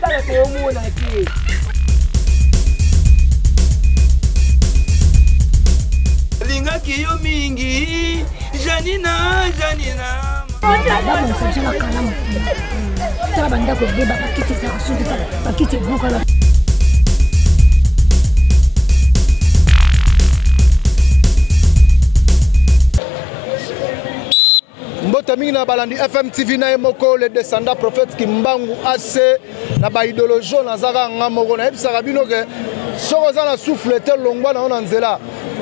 sala ko mona ki. Linga kiyo mingi, Janina. Damu msajala kalamu. Tara banda ko beba pakiti za kusundi pakiti buka la. Mbotami na balandi FMTV na emoko le descendant prophète Kimbangu AC na ba idéologie na zaka ngamoko na ebisaka bino ke soko za na souffle te longwa na ona nzela.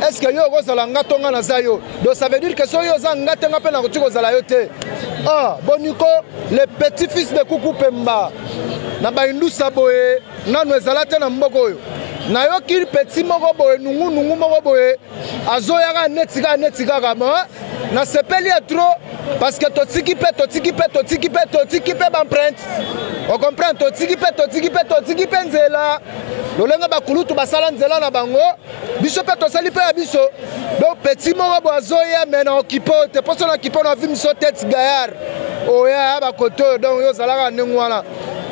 Est-ce que yo kozala ngatonga na zayo? Donc ça veut dire que so yo za ngatenga pe na kutiko zala yo te. Ah, boniko le petit-fils de Kuku Pemba na ba indusa boye nanu ezala te na mboko yo. Na yo ki petit moko boye nungu moko boye azoyaka netika kama na sepeli trop parce que totiki pe empreinte. On comprend totiki pe nzela. Lolenga bakulutu basala nzela na bango biso pe tosali pe biso. Donc petit moko bozoya mais na okipo te poso na kipo na vim so tête gaillard. Oya ba koto donc yo zalaka nengwana.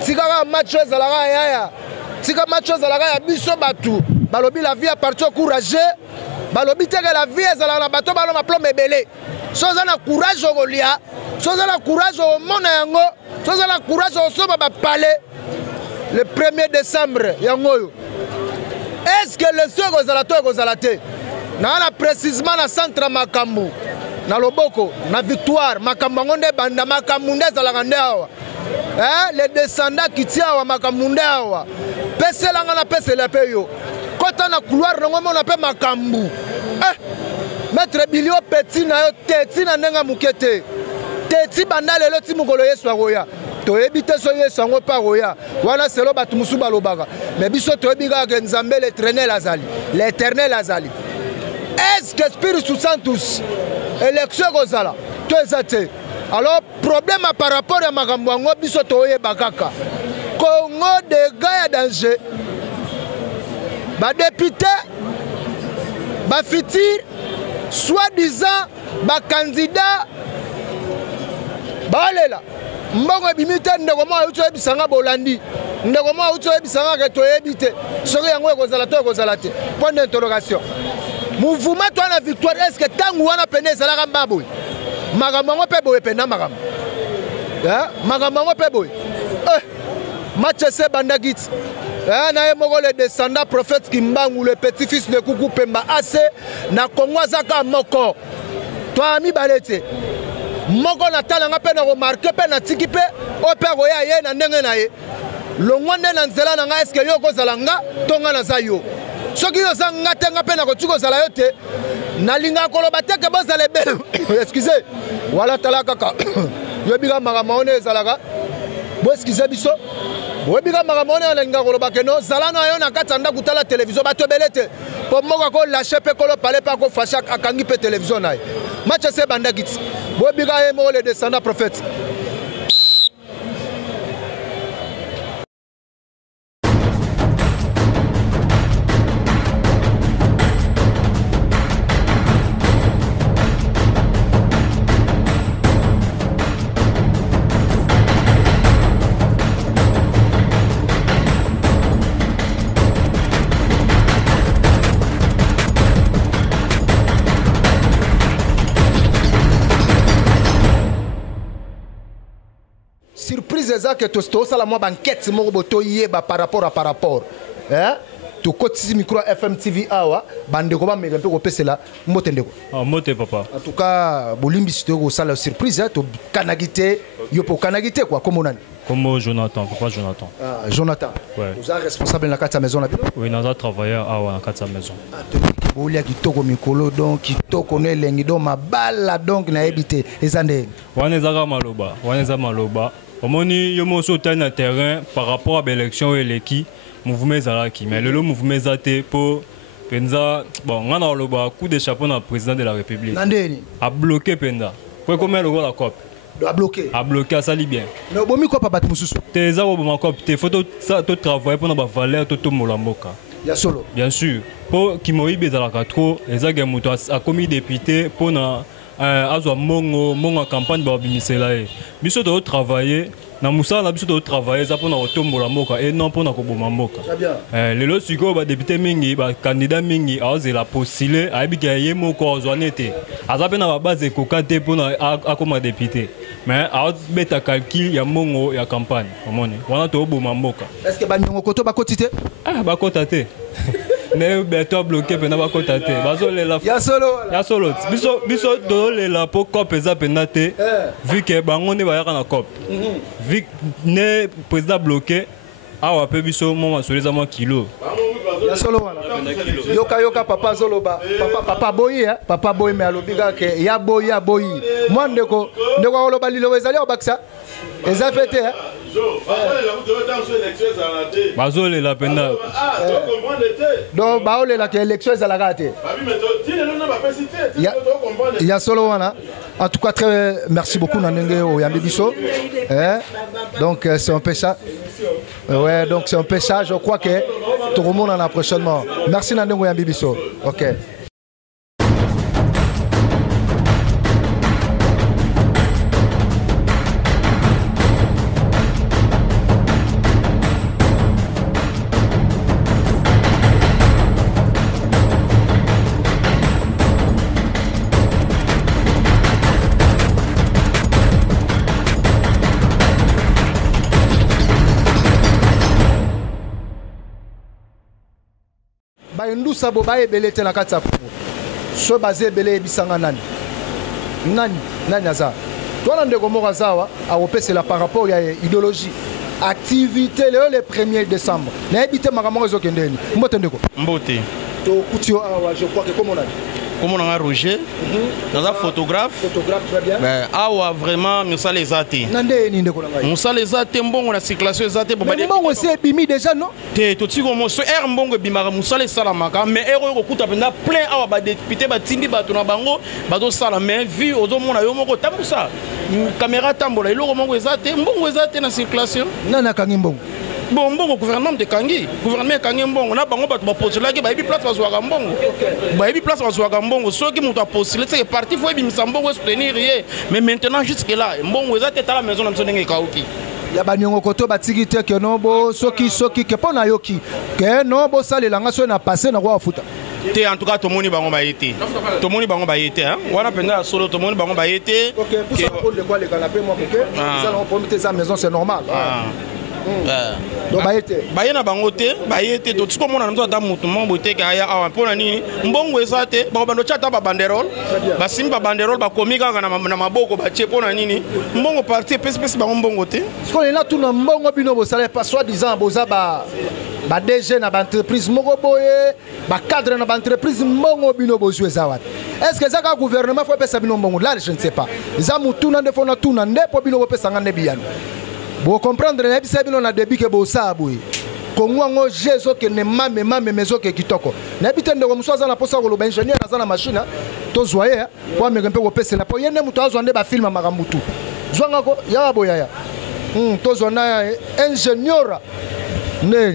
Tika match zalaka yaya. Tika match zalaka ya biso batu. Balobi la vie à partir courageux. Balobi te que la vie zalaka na bato balo ma plombe belé. Soza na courage olia. Soza na courage au mona yango. Soza na courage au soba ba palais. Le 1er décembre yango. Est-ce que le soir kozalate na précisément na centre makambu na loboko na victoire makambu ngonde banda makambu nde zalaka nde awa les descendants qui tia wa makambu nde awa peselanga na pesela pe yo kota na couloir ngo mona pe makambu maître bilio petit na yo teti na ndenga mukete teti banda lelo ti mukolo Yesu akoya to ebite so Yesu ngo pa koya wana selo batu musu balobaka mais biso to ebiga ke Nzambe l'éternel azali. Est-ce que Spiritu Santus élection kozala to ezate alors problème par rapport à makambo ngo biso to yeba kaka Congo de gars danger ba député ba futur soi-disant ba candidat balela mbongo ebimite ndeko mo uto ebisanga bolandi ndeko mo uto ebisanga ke to ebite soki yango ekozala te point d'interrogation mouvement to na victoire est-ce que tangu wana pene ezalaka mbaboy makambo ngo pe boye pena makambo ngo pe boye match se bandagit na ye moko le descendant prophète Kimbangu le petit-fils de Kuku Pemba AC na Congo zaka moko to ami balete moko na tala nga pe na remarquer pe na tiki pe o pe roya ye na ndenge na ye longwande na nzela na nga est-ce que yo kozala nga tonga na za yo soki yo za nga te nga pe na kotuko zala yo te na linga koloba te ke bozala bel excusez wala tala kaka yo biga makambo one ezalaka bo excusez biso bo biga makambo one na linga koloba ke no zala na yo na kati anda kutala télévision bato belete po moko ko lâcher pe kolo parler pa ko fasha akangi pe télévision na ye match se bandagiti bo biga ye mo le descendant prophète. Surprise que to sala mo banquette mo boto yeba par rapport to kotisi micro FMTV awa bande ko ba mega pe ko pesela motendeko mote papa en tout cas bolimbi sito ko sala surprise to kanagité yo po kanagité quoi comme onani comme Jonathan papa Jonathan Jonathan ouais. Vous êtes responsable dans la maison là. Oui nous avons travaillé à la maison bolia kitoko mikolo donc kitoko ne lengi do mabala donc na ebité ezande wana ezaka maloba omoni yo mo sauter na terrain par rapport à l'élection et l'équipe mouvement ezalaki mais le mouvement ezate pour penza bon ngana oloba coup de chapeau na président de la République nandeni a bloqué penza pour comment le la COP a bloqué ça li bien mais bomi ko pa bat mususu te za bo ma COP te photo ça to travailler pour na ba valeur to molamboka ya solo bien sûr pour qui moyibe ezalaka trop ezaka muto a commis député pour na azwa mongo campagne ba bimisela ye biso to travailler na musala na biso to travailler za pona kotombola mboka et non pona koboma mboka lelo siko ba député mingi ba candidat mingi azela postuler ayebika ye moko azwane te aza pe na ba base kokate pona akoma député mais beta calcul ya mongo ya campagne omoni wana to boma mboka est-ce que ba nyongo koto ba kotite ba kota te ne beto bloqué pena ba kota te bazolela ya solo biso do lela po cop eza pena te vu que bango ne ba yaka na cop vu ne président bloqué awa pe biso mo masoleza mo kilo ya solo wana yoka papa zoloba papa boyi me alobika ke ya boyi moi ndeko oloba lilo ezali obakisa eza fete bazolela penda donc baolela ke élection ezalaka te ya solo wana. En tout cas, très merci beaucoup Nanenge Oyambi Bisso. Donc c'est un peu ça. Ouais, donc c'est un peu ça. Je crois que tout le monde en a prochainement. Merci Nanenge Oyambi Bisso. Ok. Ndusa boba ebele te na kati ya Congo so baze ebele ebisanga nani aza twana ndeko moko azawa akopesela par rapport ya idéologie activité le 1er décembre nayebi te makambo ezokende nini mbote ndeko mbote tokuti awa je crois que comme on a Roger, dans un photographe, très bien. Ben, awa vraiment Moussa les athées. Moussa les athées, bon, on a circulation les athées. Mais bon, aussi bimi déjà non? T'es tout de suite ce air bon bimara Moussa les salamaka, mais héros au coup t'as plein awa ba député ba tindi ba tona bango ba do salamé vu aux hommes on a eu mon côté ça. Caméra tambola, il aura mon les athées, bon les athées dans circulation. Nana kangimbo. Bon gouvernement de Kangi, gouvernement Kangi bon, on a bango ba postuler que ba ebi place ba zwa mbongo. Ba ebi place ba zwa mbongo, ceux qui m'ont postuler c'est parti faut ebi mbongo soutenir rien. Mais maintenant jusque là, mbongo za tête à la maison na mso ndenge kauki. Ya ba nyongo koto ba tigite ke no bo soki ke pona yoki. Ke no bo salela nga so na passer na kwa futa. Te en tout cas tout le monde bango ba été. Tout le monde bango ba été hein. Wana penda solo tout le monde bango ba été. OK, pour ça on de quoi les canapés moi que ça on promettre sa maison c'est normal. Donc bayena bangote bayete to tsiko mona nzo ata mutu mombo teka aya awa pona nini mbongo ezate ba bando chata ba banderole ba simba banderole ba komika na maboko ba che pona nini mbongo parti pesi ba mbongo te ce qu'on est là tout na mbongo bino bo salaire pas soit disant boza ba DG na ba entreprise moko boye ba cadre na ba entreprise mbongo bino bo jouer wat est-ce que ça ka gouvernement faut pesa bino mbongo là je ne sais pas za mutu na ndefo na tuna ndepo bino bo pesa ngane biyano. Vous comprendre na bisa bino na début que bo sabu Kongo ngo jezo ke ne mame mezo ke kitoko na bite ndeko musoza na posa ko lo ingénieur na za machine to zoye po me mpe ko pese na po yene mutu azwande ba film makambutu zwanga ko ya boya to zona ingénieur ne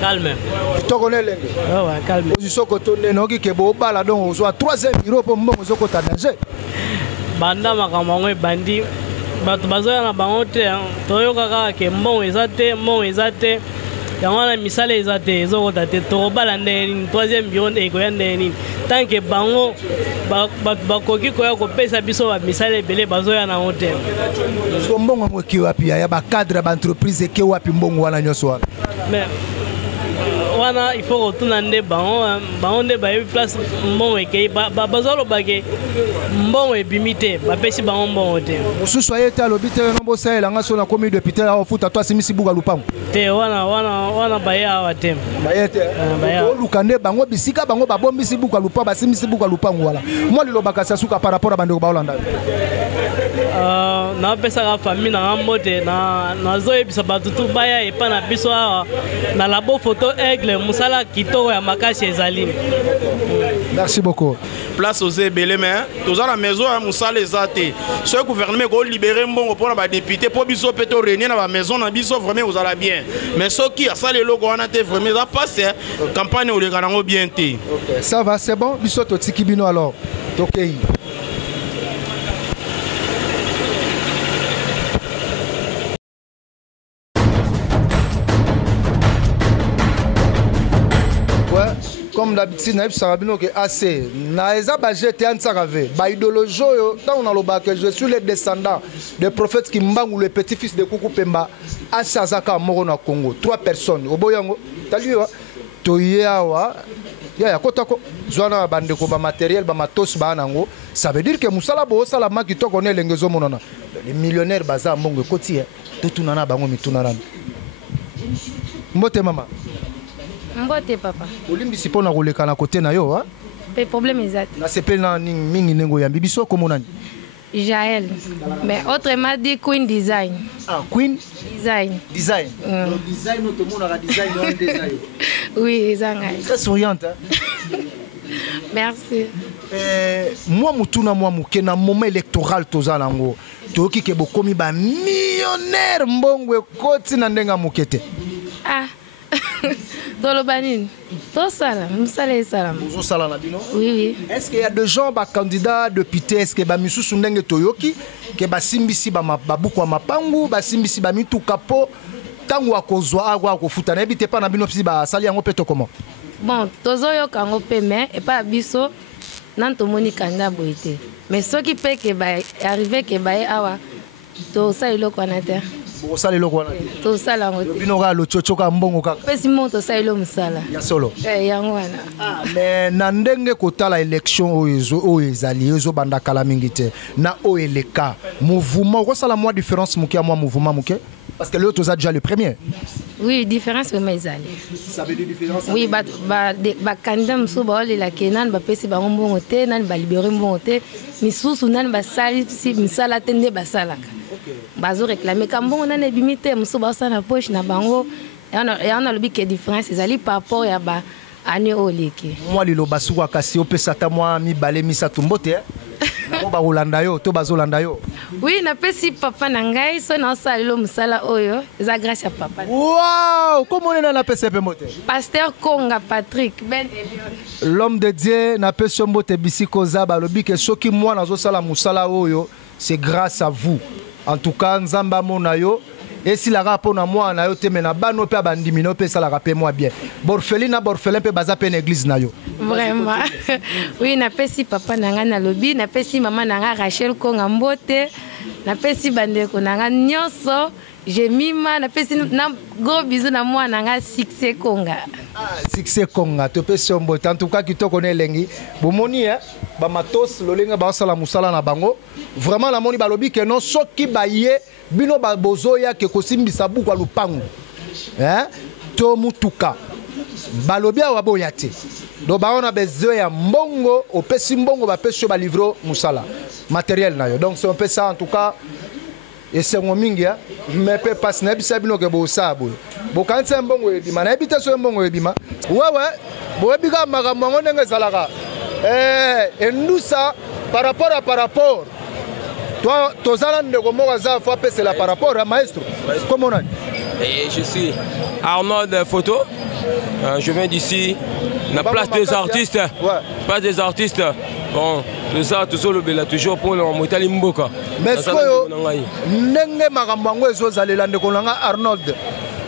calme kitoko ne lenge ouais calme position ko to ne no ki ke bo bala donc o zo 3e bureau po mbongo zo ko ta danger banda makambo ngo bandi bato bazoya na bango te toyoka kaka ke mbongo eza te yango wana misala eza te ezokota te tokobala ndenge nini 3e bureau ekoya ndenge nini tant ke bango bato bakoki koya kopesa biso bamisala ebele bazoya nango te so mbongo yango eke wapi ya bacadre ya baentreprise eke wapi mbongo wana nyonso wana wana il faut retourner nde bango nde bayebi place mbongo ekei bazoloba ke mbongo ebimi te bapesi bango mbongo te mosusu aye te alobi te no bosalelanga so nakomi député aofuta to asimisi buka lupango te wana baye awa te baye te oluka nde bango bisika bango babombisi buka lupango basimisi buka lupango wana mwa lilobaka sasuka par rapport a bandeko baolanda napesaka famille na ngambo te nazoyebisa bato tu baya epa na biso awa na labo photo aigle musala kitoko ya makasi ezali. Merci beaucoup. Place aux ebele mais toza la maison ya musala ezate ce gouvernement ko libérer mbongo pour ba député pour biso peto réunir na ba maison na biso vraiment vous allez bien mais ce qui a ça les logo wana te vraiment ça passe campagne au le kanango bien te. Ça va c'est bon biso to tiki bino alors. OK. comme d'habitude na bisaka bino ke assez na eza budget antsakave ba idéologie yo tant on a le bac je suis le descendant des prophètes qui mbangu le petit-fils de Kuku Pemba asazaka moko na Congo 3 personnes oboyango taliwa toyawa ya kotako zwana bande ko ba matériel ba matos ba nango ça veut dire que musala bo sala maki to connaît lengezo monana les millionnaires baza mbongo koti tout tunana bango mitunana mbote mama Mbote papa. Olimbi sipo na koleka na côté na yo, hein? Pe problème exact. Na sepe na mingi nengo ya bibiso comme on a. Jaël. Mais autrement dit Queen Design. Ah, Queen Design. Design. Design tout le monde a design on design. Oui, Zanga. Très souriante, hein? Merci. Moi mutuna moi muke na moment électoral tozala ngo. Toki ke bokomi ba millionnaire mbongwe koti na ndenga mukete. Ah. Dolobanine. Tout ça là, musala salam. Bonjour salana bino. Oui oui. Est-ce qu'il y a des gens ba candidats députés est-ce que ba misusu ndenge toyoki ke ba simbisi ba mabuko mapangu ba simbisi ba mituka po tangu akozwa agwa kofuta na ebite pa na bino psi ba sali yango peto comment? Bon, tozoyo kango pe mais et pas biso nan to moni kanda boité. Mais ce qui peut que ba arriver que ba awa to ça ilo kwanata. Bo sali loko wana. To sala ngote. Bino ga lo chochoka mbongo kaka. Pesi monto ça ilo musala. Ya solo. Yango wana. Ah, mais na ndenge kotala élection o ezali ezo banda kala mingite na o eleka mouvement ko sala moi différence muki a moi mouvement muki parce que l'autre a déjà le premier. Oui, différence mais ezali. Ça veut dire différence. Oui, ba candidat mso ba ole la kenan ba pesi ba mbongo te nan ba libérer mbongo te misusu nan ba sali si misala tende ba salaka. Bazo réclamer kambongo nan ebimite mso ba sa na poche na bango et on a le bique différence ezali par rapport ya ba ani oleki. Moi lilo basuka kasi opesata moi mi balé mi satumbote hein. Ba Rolanda yo to bazolanda yo. Oui, na pesi papa na ngai so na salilo musala oyo eza grâce à papa. Wow, comment on a pesi pe mote? Pasteur Konga Patrick Ben Elion. L'homme de Dieu na pesi mbote bisiko za ba lobi ke soki moi nazo sala musala oyo c'est grâce à vous. En tout cas nzamba mona yo et si la rapport na moi na yo te mena bano pe bandimi no pe sala rappel moi bien. Borfelina borfelin pe baza pe église na yo. Vraiment. Oui, na pesi papa nanga na lobi, na pesi maman nanga Rachel Konga Mbote, na pesi bandeko nanga nyonso, Jemima, na pesi na gros bisous na moi nanga Succès Konga. Ah, Succès Konga, to pesi Mbote. En tout cas qui to connaît lengi. Bomoni hein, ba matos lolenga ba sala musala na bango. Vraiment la moni ba lobi que non soki ba ye bino ba bozoya ke kosimbisa buku lupangu. Hein? To mutuka. Balobia wa boyate. Do ba on a besoin ya mbongo, opesi mbongo ba pesi ba livro musala. Matériel na yo. Donc c'est un peu ça en tout cas. Et c'est mon mingi hein. Mais pe passe na bisa bino ke bo sabo. Bo kanse mbongo ebima na ebite so mbongo ebima. Ouais. Bo ebika makambo ngo ndenge zalaka. Et nous ça par rapport. Toi, Tozala Ndegomoraza faut appeler cela par rapport à maestro. Comment on a? Je suis Arnold Photo. Je viens d'ici. La place des artistes. Place des artistes. Bon, tout ça, tout ça, le toujours pour le Motali Mboka. Mais ce que Nenge Marambango et Zozalela Ndekolanga Arnold.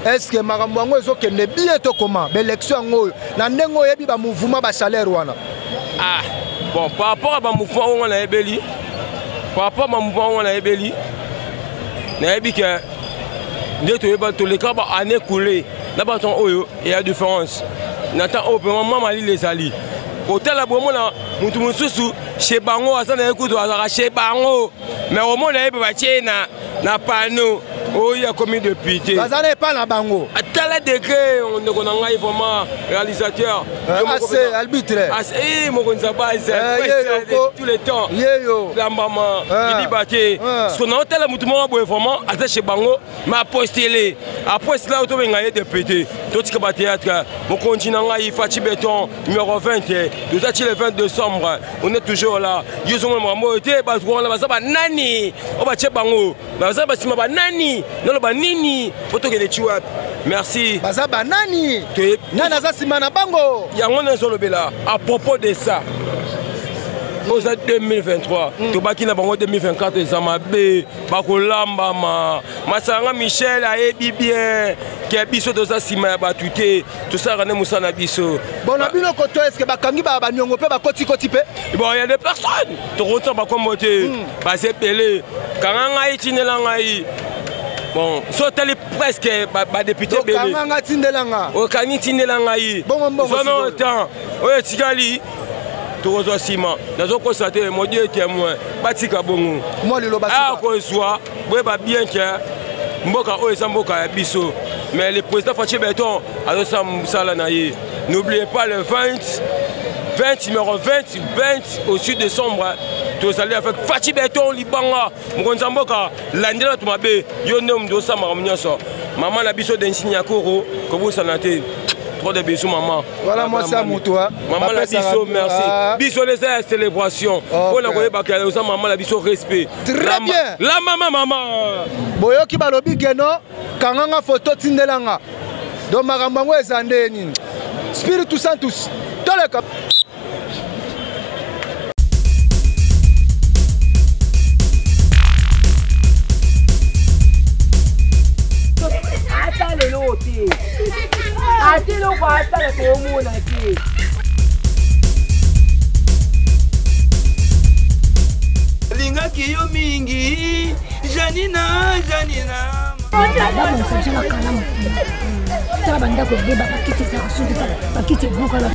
Est-ce que Marambango et Zoke ne billet comment? L'élection, na Nengo Yebi ba mouvement ba salaire wana. Ah, bon, par rapport à mouvement on a ébelli. Par rapport à mouvement on a ébelli. Na yebi que tous les cas année coulée. Là-bas, il y a différence. Nathan au moment Mali les alliés. Hôtel à Bomona, Moutoumoussou, chez Bango, à Sanakoutou, à chez Bango. Mais au moins, il y a na panneau. Oh, il y a commis de pitié. Ça n'est pas la Bango. À tel degré, on a vraiment réalisateur. Assez arbitraire. Assez, mon tous les temps. La maman, il dit baké. Ce qu'on a tel moutoumou, vraiment, à chez Bango, m'a postulé. Après cela, on a gagné de pitié. Tout ce qui est théâtre, mon continent, il fait béton, numéro 20. Tout ça, le 20 décembre, on est toujours là. Ils ont un été, on a nani, on va chez Bango, on va nani. Non, le nini, photo que les tueurs. Merci. Baza banani. Nana za simana bango. Il y a un seul là. À propos de ça, oza 2023 tobaki na bango 2024 eza mabe bakolamba masanga Michel ayebi bien ke biso toza nsima ya bato te tosalaka nde mosala na biso bon na bino koto eske bakangi baniongo mpe bakotikoti mpe bon ya des personnes tokontan bakombo te basepele kanga ngai tindela ngai bon so tali presque badepute bebe okanga tindelanga okangi tindela ngai zono temps oyo tikali tokozwa nsima nazokosa te modie témoin batika bongo akozwa boyeba bien ke mboka oyo eza mboka ya biso mais le président Fachi Beton azosala mosala na ye n'oubliez pas le 20 numéro 20 au sud de Sombre tozali avec Fachi Beton libanga mokonzi mboka landela to mabe yo nde mdo sama nyonso mama na biso d'Insigne Akoro kobusana te trop de bisous maman voilà moi c'est à toi maman la biso merci biso les célébration pour la koyeba ka oza maman la biso respect très bien la maman boyoki balobi keno kanganga photo tindelanga do makambo yango eza nde nini Spiritus Santus toleka ata lelo te ati loko atala toomona te lingaki yo mingi janina adamonisa biso na kala mokili tala bandako ebeba bakiti ezaka soki bakiti ebukala